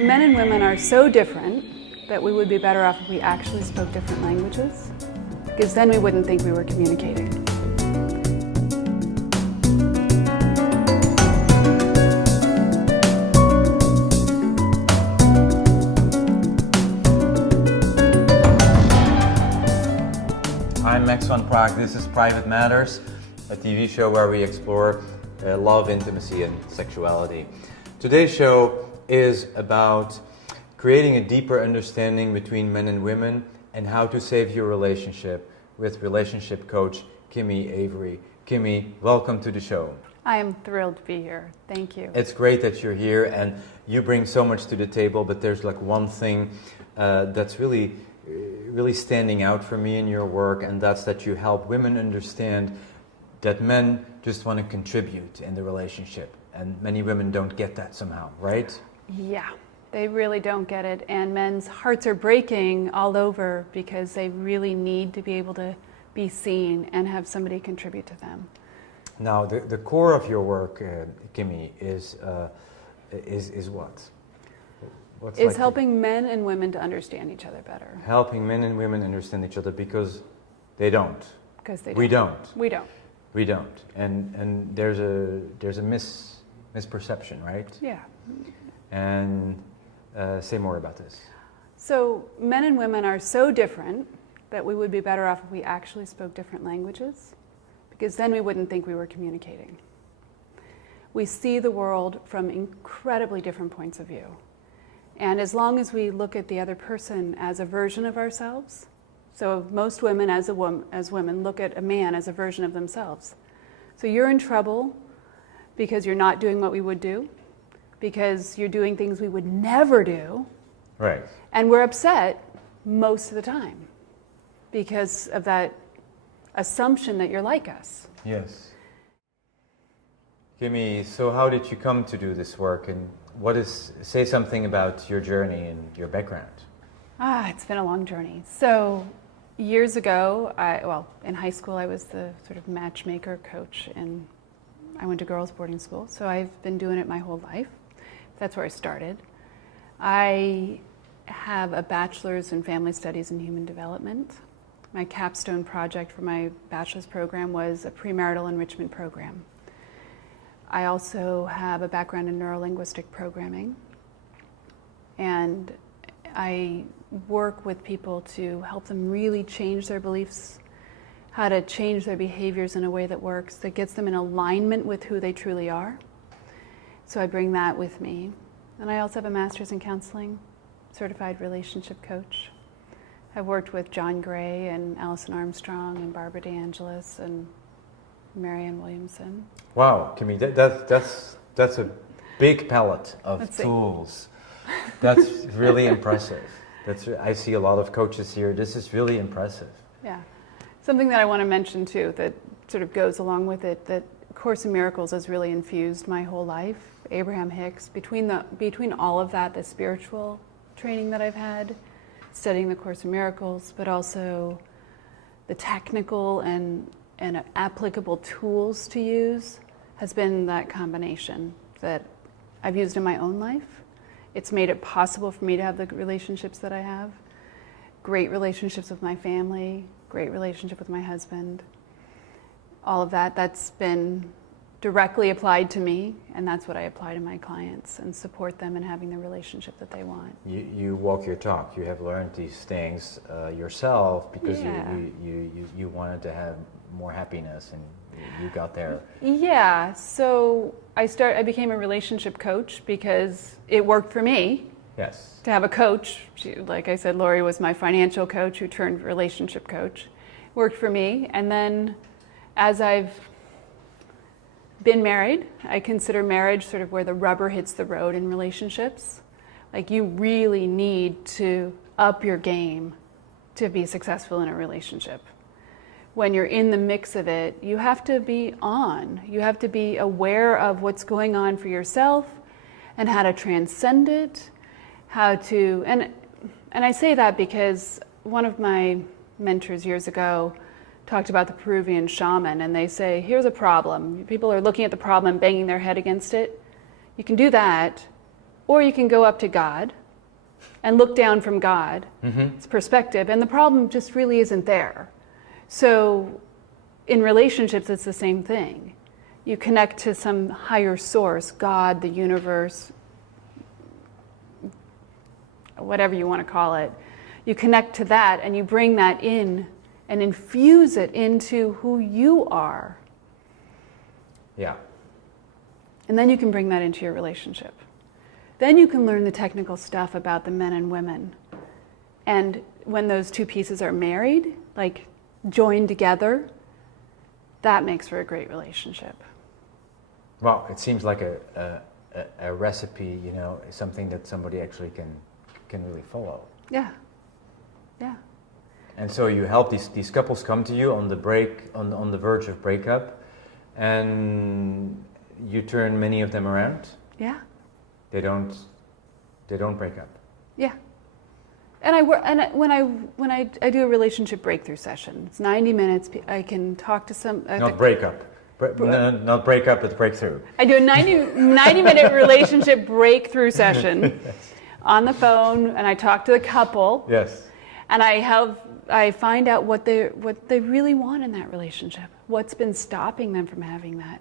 Men and women are so different that we would be better off if we actually spoke different languages, because then we wouldn't think we were communicating. I'm Max van Praag. This is Private Matters, a TV show where we explore love, intimacy, and sexuality. Today's show is about creating a deeper understanding between men and women and how to save your relationship with relationship coach Kimi Avary. Kimi, welcome to the show. I am thrilled to be here. Thank you. It's great that you're here and you bring so much to the table, but there's like one thing that's really standing out for me in your work, and that's that you help women understand that men just want to contribute in the relationship, and many women don't get that somehow, right? Yeah, they really don't get it, and men's hearts are breaking all over because they really need to be able to be seen and have somebody contribute to them. Now, the core of your work, Kimi, is what? Is helping men and women to understand each other better. Helping men and women understand each other because they don't. Because they don't. We don't. We don't. We don't. And there's a misperception, right? Yeah. And say more about this. So men and women are so different that we would be better off if we actually spoke different languages, because then we wouldn't think we were communicating. We see the world from incredibly different points of view. And as long as we look at the other person as a version of ourselves, so most women as women look at a man as a version of themselves. So you're in trouble because you're not doing what we would do, because you're doing things we would never do. Right. And we're upset most of the time because of that assumption that you're like us. Yes. Kimi, so how did you come to do this work, and say something about your journey and your background? It's been a long journey. So years ago, in high school, I was the sort of matchmaker coach, and I went to girls' boarding school. So I've been doing it my whole life. That's where I started. I have a bachelor's in family studies and human development. My capstone project for my bachelor's program was a premarital enrichment program. I also have a background in neurolinguistic programming, and I work with people to help them really change their beliefs, how to change their behaviors in a way that works, that gets them in alignment with who they truly are. So I bring that with me. And I also have a master's in counseling, certified relationship coach. I've worked with John Gray and Alison Armstrong and Barbara DeAngelis and Marianne Williamson. Wow, Kimi, that's a big palette of tools. That's really impressive. I see a lot of coaches here. This is really impressive. Yeah. Something that I want to mention too that sort of goes along with it, that Course in Miracles has really infused my whole life. Abraham Hicks, between all of that, the spiritual training that I've had, studying the Course in Miracles, but also the technical and applicable tools to use, has been that combination that I've used in my own life. It's made it possible for me to have the relationships that I have. Great relationships with my family, great relationship with my husband. All of that's been directly applied to me, and that's what I apply to my clients and support them in having the relationship that they want. You walk your talk. You have learned these things yourself because you wanted to have more happiness, and you got there. Yeah, so I became a relationship coach because it worked for me. Yes. To have a coach. Like I said, Lori was my financial coach who turned relationship coach. Worked for me, and then as I've been married, I consider marriage sort of where the rubber hits the road in relationships. Like, you really need to up your game to be successful in a relationship. When you're in the mix of it, you have to be on. You have to be aware of what's going on for yourself and how to transcend it, and I say that because one of my mentors years ago talked about the Peruvian shaman, and they say, here's a problem. People are looking at the problem and banging their head against it. You can do that, or you can go up to God and look down from God. It's perspective, and the problem just really isn't there. So in relationships, it's the same thing. You connect to some higher source, God, the universe, whatever you want to call it. You connect to that and you bring that in and infuse it into who you are. Yeah. And then you can bring that into your relationship. Then you can learn the technical stuff about the men and women. And when those two pieces are married, like joined together, that makes for a great relationship. Well, it seems like a recipe, you know, something that somebody actually can really follow. Yeah. Yeah. And so you help these couples come to you on the verge of breakup, and you turn many of them around. Yeah. They don't break up. Yeah. And when I do a relationship breakthrough session, it's 90 minutes. I can talk to some. Not breakup. Not breakup, but breakthrough. I do a 90-minute relationship breakthrough session on the phone, and I talk to the couple. Yes. And I find out what they really want in that relationship. What's been stopping them from having that.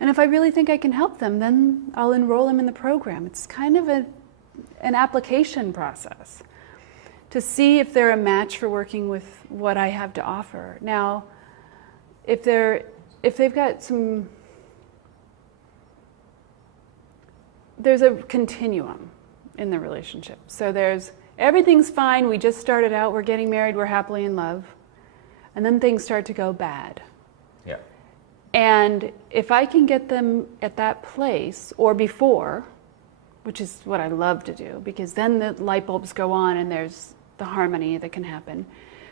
And if I really think I can help them, then I'll enroll them in the program. It's kind of an application process to see if they're a match for working with what I have to offer. Now, if they've got there's a continuum in the relationship. So there's everything's fine, we just started out, we're getting married, we're happily in love. And then things start to go bad. Yeah. And if I can get them at that place or before, which is what I love to do, because then the light bulbs go on and there's the harmony that can happen.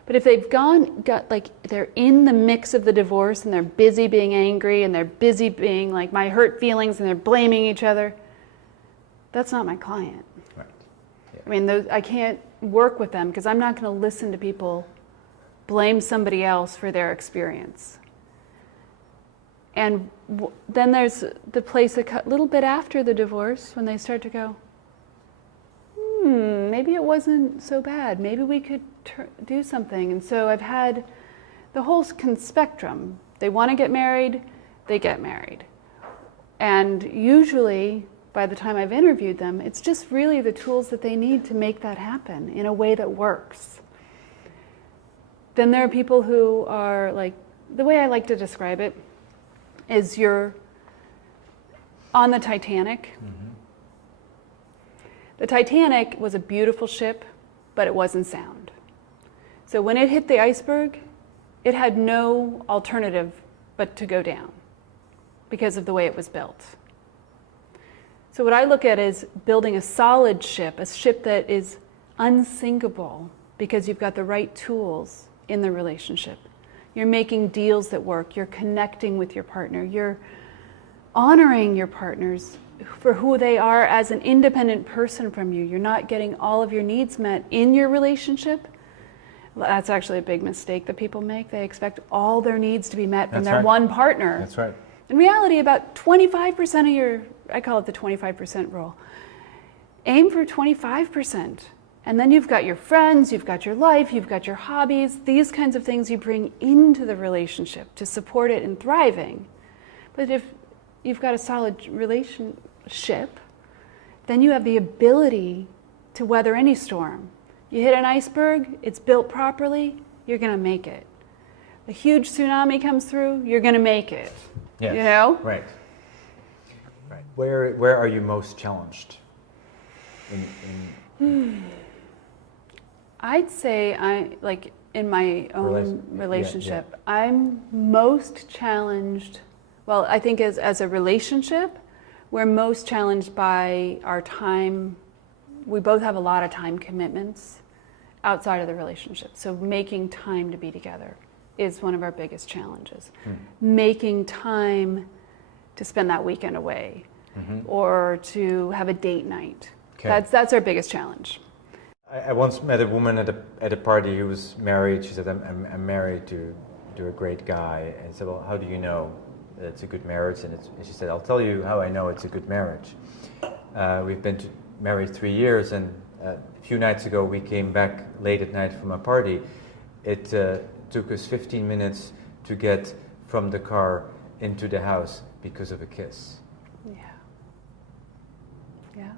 But if they've they're in the mix of the divorce and they're busy being angry and they're busy being like my hurt feelings and they're blaming each other, that's not my client. Right. Yeah. I mean, I can't work with them because I'm not going to listen to people blame somebody else for their experience. And then there's the place a little bit after the divorce when they start to go, maybe it wasn't so bad. Maybe we could do something. And so I've had the whole spectrum. They want to get married, they get married. And usually, by the time I've interviewed them, it's just really the tools that they need to make that happen in a way that works. Then there are people who are like, the way I like to describe it is you're on the Titanic. The Titanic was a beautiful ship, but it wasn't sound. So when it hit the iceberg, it had no alternative but to go down because of the way it was built. So what I look at is building a solid ship, a ship that is unsinkable because you've got the right tools in the relationship. You're making deals that work. You're connecting with your partner. You're honoring your partners for who they are as an independent person from you. You're not getting all of your needs met in your relationship. That's actually a big mistake that people make. They expect all their needs to be met from their one partner. That's right. In reality, about 25% of I call it the 25% rule. Aim for 25%. And then you've got your friends, you've got your life, you've got your hobbies, these kinds of things you bring into the relationship to support it in thriving. But if you've got a solid relationship, then you have the ability to weather any storm. You hit an iceberg, it's built properly, you're going to make it. A huge tsunami comes through, you're going to make it. Yes. You know? Right. Right. Where are you most challenged? I'd say in my own relationship, I'm most challenged. Well, I think as a relationship, we're most challenged by our time. We both have a lot of time commitments outside of the relationship. So making time to be together is one of our biggest challenges. Making time to spend that weekend away or to have a date night. Okay. That's our biggest challenge. I once met a woman at a party who was married. She said, I'm married to a great guy. And I said, well, how do you know it's a good marriage? And she said, I'll tell you how I know it's a good marriage. We've been married 3 years, and a few nights ago we came back late at night from a party. It took us 15 minutes to get from the car into the house because of a kiss. Yeah. Yeah.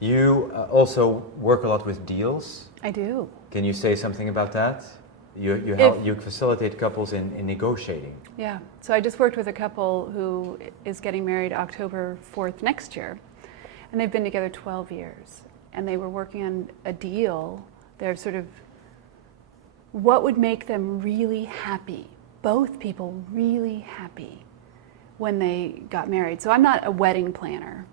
You also work a lot with deals. I do. Can you say something about that? You facilitate couples in negotiating. Yeah. So I just worked with a couple who is getting married October 4th next year. And they've been together 12 years. And they were working on a deal. They're sort of, what would make them really happy? Both people really happy when they got married. So I'm not a wedding planner.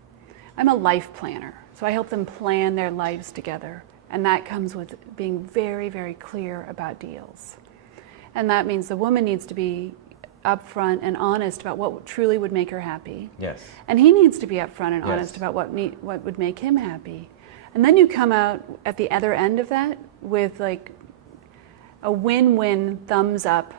I'm a life planner. So I help them plan their lives together. And that comes with being very, very clear about deals. And that means the woman needs to be upfront and honest about what truly would make her happy. Yes. And he needs to be upfront and Yes. honest about what would make him happy. And then you come out at the other end of that with like a win-win thumbs up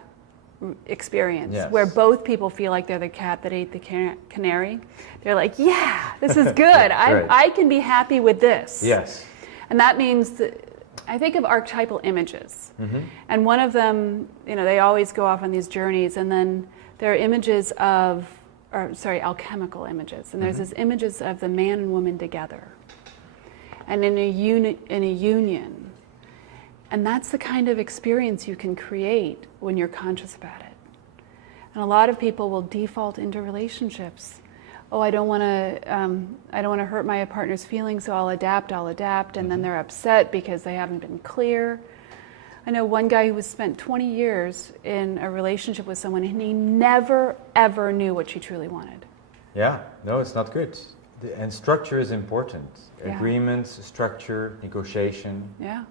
experience, Yes. where both people feel like they're the cat that ate the canary. They're like, yeah, this is good. Right. I can be happy with this. Yes. And that means that I think of archetypal images. Mm-hmm. And one of them, they always go off on these journeys, and then there are images of, alchemical images. And there's Mm-hmm. these images of the man and woman together. And in a union. And that's the kind of experience you can create when you're conscious about it. And a lot of people will default into relationships. Oh, I don't want to hurt my partner's feelings, so I'll adapt, and then they're upset because they haven't been clear. I know one guy who was spent 20 years in a relationship with someone, and he never, ever knew what she truly wanted. Yeah, no, it's not good. And structure is important. Yeah. Agreements, structure, negotiation. Yeah,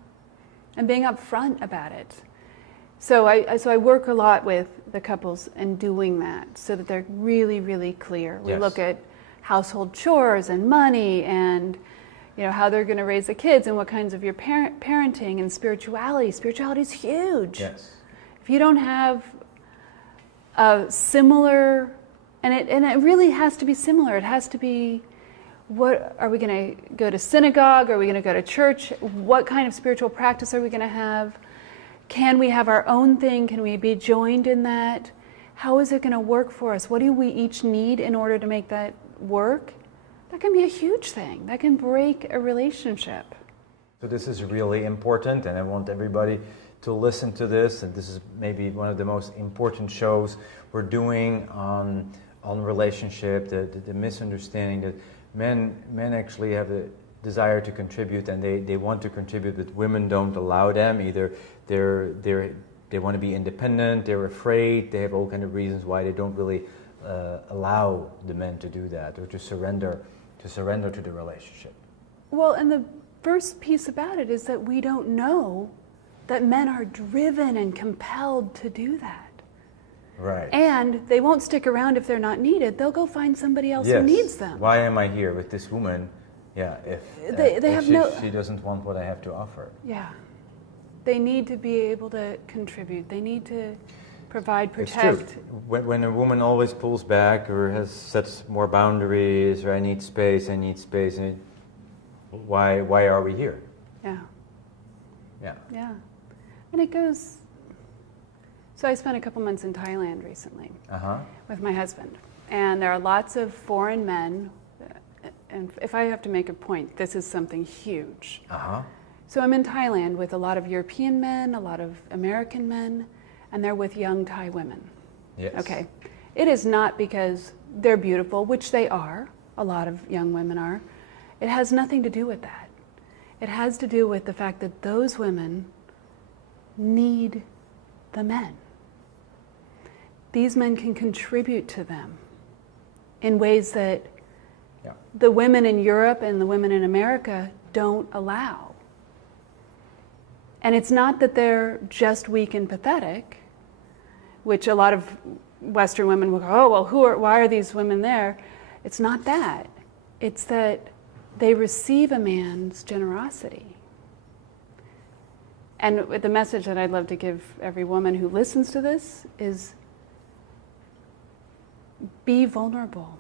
and being upfront about it. So I work a lot with the couples in doing that, so that they're really, really clear. We Yes. look at household chores and money, and how they're going to raise the kids, and what kinds of your parenting, and spirituality. Spirituality is huge. Yes. If you don't have a similar, and it really has to be similar. It has to be, what are we going to go to synagogue? Are we going to go to church? What kind of spiritual practice are we going to have? Can we have our own thing? Can we be joined in that? How is it going to work for us? What do we each need in order to make that work? That can be a huge thing. That can break a relationship. So this is really important, and I want everybody to listen to this. And this is maybe one of the most important shows we're doing on relationship, the misunderstanding that men actually have a desire to contribute, and they want to contribute, but women don't allow them. Either they want to be independent, they're afraid, they have all kind of reasons why they don't really allow the men to do that, or to surrender to the relationship. Well, and the first piece about it is that we don't know that men are driven and compelled to do that. Right. And they won't stick around if they're not needed. They'll go find somebody else who needs them. Why am I here with this woman? Yeah, if she doesn't want what I have to offer. Yeah. They need to be able to contribute. They need to provide, protect. It's true. When a woman always pulls back or sets more boundaries, or I need space, and why are we here? Yeah. Yeah. Yeah. And it goes. So I spent a couple months in Thailand recently with my husband. And there are lots of foreign men. And if I have to make a point, this is something huge. So I'm in Thailand with a lot of European men, a lot of American men, and they're with young Thai women. Yes. Okay. It is not because they're beautiful, which they are, a lot of young women are. It has nothing to do with that. It has to do with the fact that those women need the men. These men can contribute to them in ways that the women in Europe and the women in America don't allow. And it's not that they're just weak and pathetic, which a lot of Western women will go, oh, well, why are these women there? It's not that. It's that they receive a man's generosity. And the message that I'd love to give every woman who listens to this is, be vulnerable.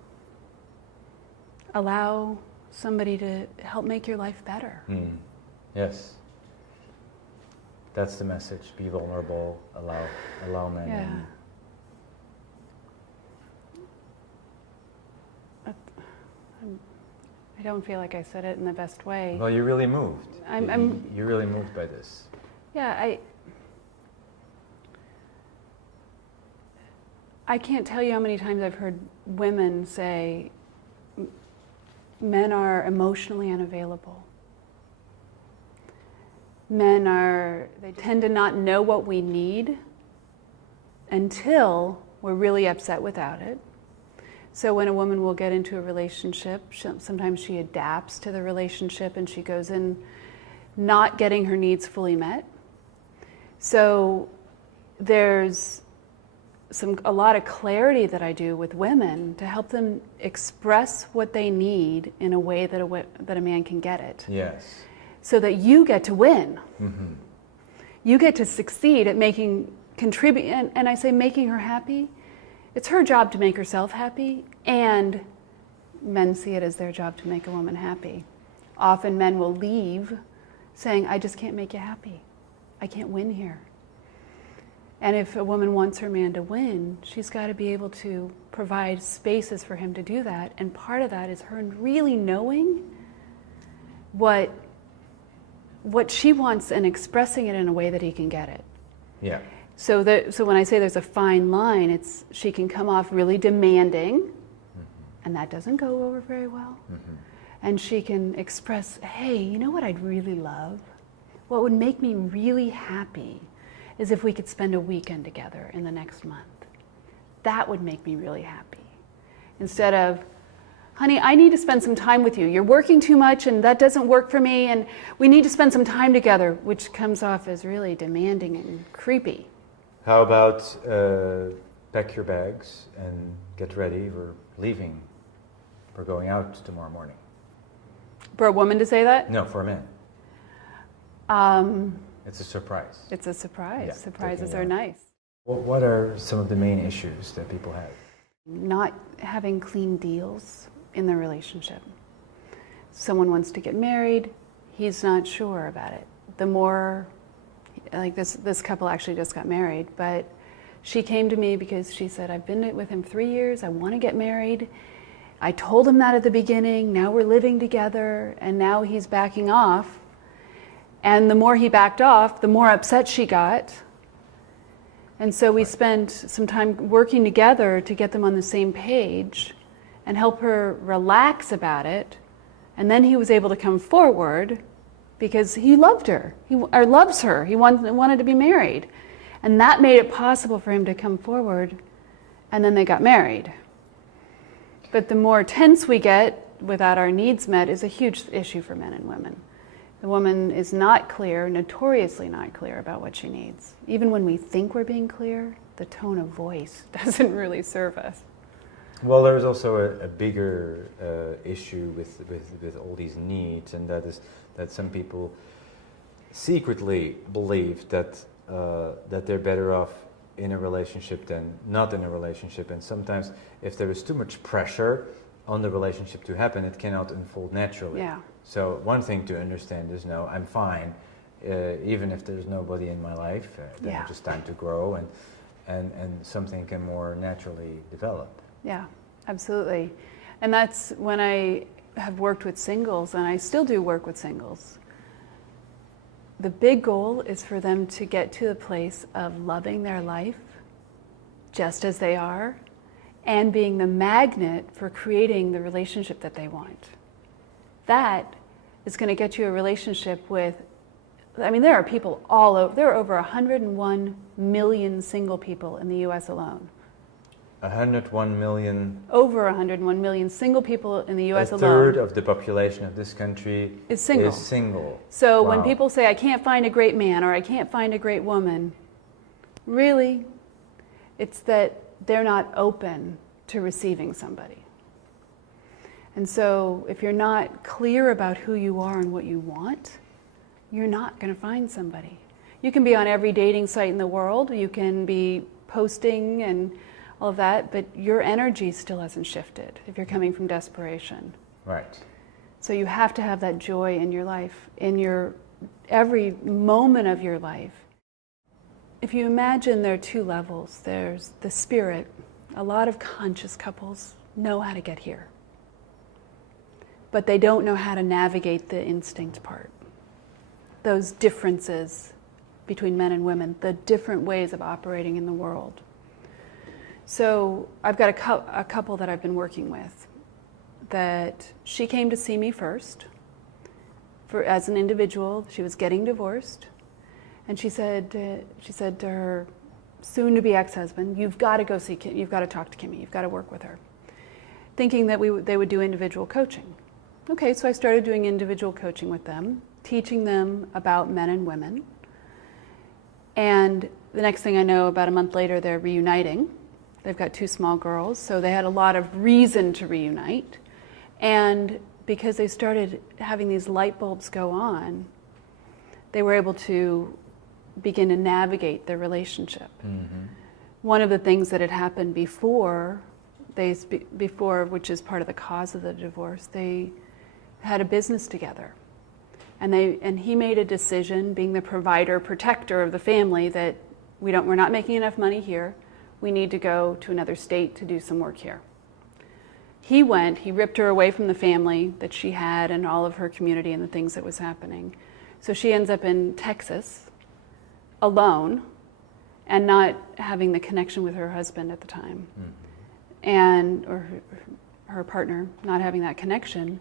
Allow somebody to help make your life better. Yes. That's the message. Be vulnerable. Allow men in. I don't feel like I said it in the best way. Well, you're really moved. You're really moved by this. Yeah, I can't tell you how many times I've heard women say men are emotionally unavailable. They tend to not know what we need until we're really upset without it. So when a woman will get into a relationship, sometimes she adapts to the relationship and she goes in not getting her needs fully met. So there's a lot of clarity that I do with women to help them express what they need in a way that a man can get it. Yes. So that you get to win. Mm-hmm. You get to succeed at contribute, and I say making her happy. It's her job to make herself happy, and men see it as their job to make a woman happy. Often men will leave saying, I just can't make you happy. I can't win here. And if a woman wants her man to win, she's got to be able to provide spaces for him to do that. And part of that is her really knowing what she wants and expressing it in a way that he can get it. Yeah. So when I say there's a fine line, she can come off really demanding, and that doesn't go over very well. Mm-hmm. And she can express, hey, you know what I'd really love? What would make me really happy is if we could spend a weekend together in the next month. That would make me really happy. Instead of, honey, I need to spend some time with you. You're working too much and that doesn't work for me, and we need to spend some time together, which comes off as really demanding and creepy. How about pack your bags and get ready, we're leaving. We're going out tomorrow morning. For a woman to say that? No, for a man. It's a surprise. It's a surprise. Yeah, Surprises are nice. What are some of the main issues that people have? Not having clean deals in the relationship. Someone wants to get married, he's not sure about it. The more, like this couple actually just got married, but she came to me because she said, I've been with him 3 years, I want to get married. I told him that at the beginning, now we're living together, and now he's backing off. And the more he backed off, the more upset she got. And so we spent some time working together to get them on the same page and help her relax about it. And then he was able to come forward because he loved her, or loves her. He wanted to be married. And that made it possible for him to come forward, and then they got married. But the more tense we get without our needs met is a huge issue for men and women. The woman is not clear, notoriously not clear about what she needs. Even when we think we're being clear, the tone of voice doesn't really serve us. Well, there's also a bigger issue with all these needs, and that is that some people secretly believe that they're better off in a relationship than not in a relationship. And sometimes if there is too much pressure on the relationship to happen, it cannot unfold naturally. Yeah. So one thing to understand is, no, I'm fine, even if there's nobody in my life, then it's just time to grow and something can more naturally develop. Yeah, absolutely. And that's when I have worked with singles, and I still do work with singles. The big goal is for them to get to the place of loving their life just as they are, and being the magnet for creating the relationship that they want. That is going to get you a relationship with, I mean, there are people all over, there are over 101 million single people in the US alone. 101 million? Over 101 million single people in the US alone. A third of the population of this country is single. So wow. When people say, I can't find a great man or I can't find a great woman, really, it's that they're not open to receiving somebody. And so if you're not clear about who you are and what you want, you're not going to find somebody. You can be on every dating site in the world, you can be posting and all of that, but your energy still hasn't shifted if you're coming from desperation. Right. So you have to have that joy in your life, in your every moment of your life. If you imagine there are two levels, there's the spirit. A lot of conscious couples know how to get here, but they don't know how to navigate the instinct part. Those differences between men and women, the different ways of operating in the world. So I've got a couple that I've been working with, that she came to see me first as an individual. She was getting divorced, and she said to her soon-to-be ex-husband, "You've got to go see Kim, you've got to talk to Kimi, you've got to work with her," thinking that they would do individual coaching. Okay, so I started doing individual coaching with them, teaching them about men and women. And the next thing I know, about a month later, they're reuniting. They've got two small girls, so they had a lot of reason to reunite. And because they started having these light bulbs go on, they were able to begin to navigate their relationship. Mm-hmm. One of the things that had happened before, which is part of the cause of the divorce, they had a business together. And he made a decision, being the provider, protector of the family, that we're not making enough money here. We need to go to another state to do some work here. He ripped her away from the family that she had and all of her community and the things that was happening. So she ends up in Texas, alone, and not having the connection with her husband at the time. Mm-hmm. Or her partner, not having that connection.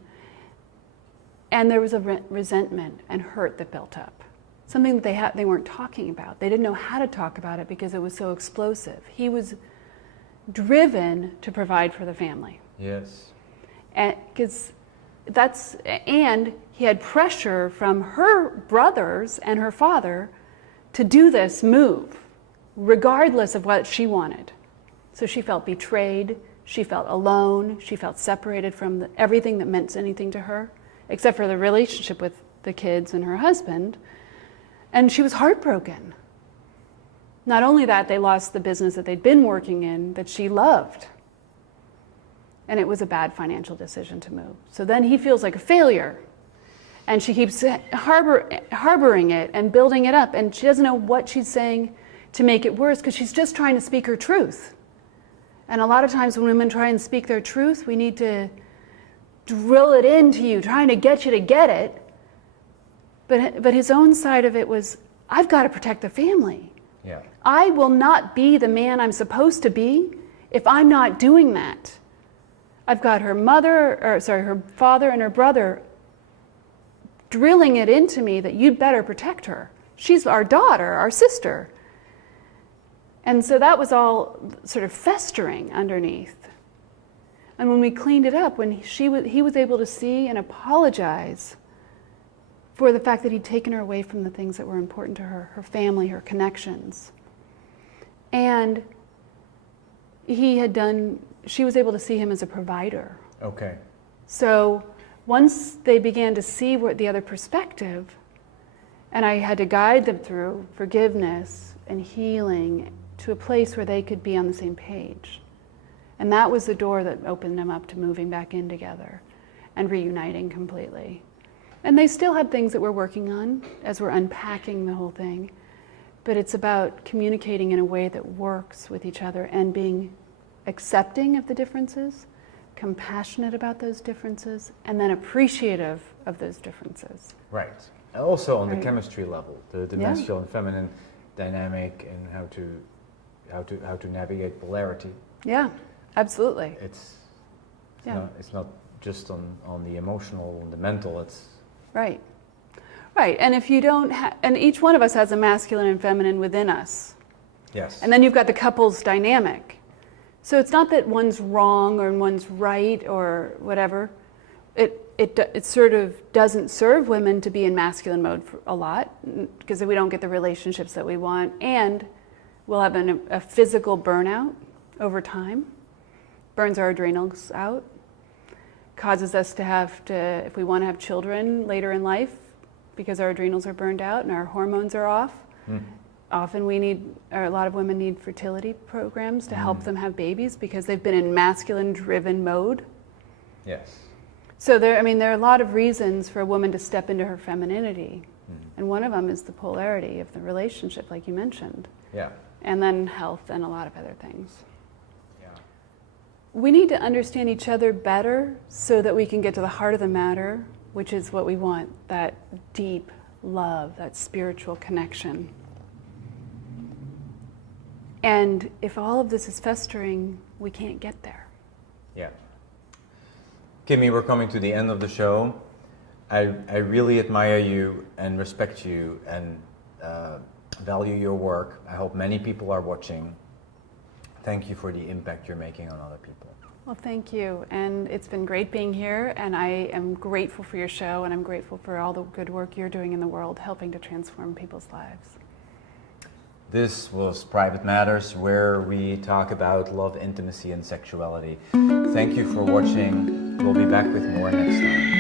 And there was a resentment and hurt that built up. Something that they weren't talking about. They didn't know how to talk about it because it was so explosive. He was driven to provide for the family. Yes. And he had pressure from her brothers and her father to do this move, regardless of what she wanted. So she felt betrayed, she felt alone, she felt separated from everything that meant anything to her, except for the relationship with the kids and her husband. And she was heartbroken. Not only that, they lost the business that they'd been working in that she loved. And it was a bad financial decision to move. So then he feels like a failure. And she keeps harboring it and building it up. And she doesn't know what she's saying to make it worse, because she's just trying to speak her truth. And a lot of times when women try and speak their truth, we need to drill it into you, trying to get you to get it. But his own side of it was, I've got to protect the family. Yeah. I will not be the man I'm supposed to be if I'm not doing that. I've got her father and her brother drilling it into me that you'd better protect her. She's our daughter, our sister. And so that was all sort of festering underneath. And when we cleaned it up, when he was able to see and apologize for the fact that he'd taken her away from the things that were important to her, her family, her connections. And she was able to see him as a provider. Okay. So once they began to see the other perspective, and I had to guide them through forgiveness and healing to a place where they could be on the same page. And that was the door that opened them up to moving back in together and reuniting completely. And they still have things that we're working on as we're unpacking the whole thing. But it's about communicating in a way that works with each other and being accepting of the differences, compassionate about those differences, and then appreciative of those differences. Right. And also on the chemistry level, the masculine and feminine dynamic, and how to navigate polarity. Yeah, absolutely. It's not just on the emotional and the mental, it's right. And if you don't and each one of us has a masculine and feminine within us. Yes. And then you've got the couple's dynamic. So it's not that one's wrong or one's right or whatever. It sort of doesn't serve women to be in masculine mode for a lot, because we don't get the relationships that we want, and we'll have a physical burnout over time. Burns our adrenals out. Causes us to have to, if we want to have children later in life, because our adrenals are burned out and our hormones are off. Often a lot of women need fertility programs to help them have babies because they've been in masculine driven mode. Yes. So there are a lot of reasons for a woman to step into her femininity. And one of them is the polarity of the relationship, like you mentioned. Yeah. And then health and a lot of other things. Yeah. We need to understand each other better so that we can get to the heart of the matter, which is what we want, that deep love, that spiritual connection. And if all of this is festering, we can't get there. Yeah. Kimi, we're coming to the end of the show. I really admire you and respect you and value your work. I hope many people are watching. Thank you for the impact you're making on other people. Well, thank you. And it's been great being here. And I am grateful for your show. And I'm grateful for all the good work you're doing in the world, helping to transform people's lives. This was Private Matters, where we talk about love, intimacy, and sexuality. Thank you for watching. We'll be back with more next time.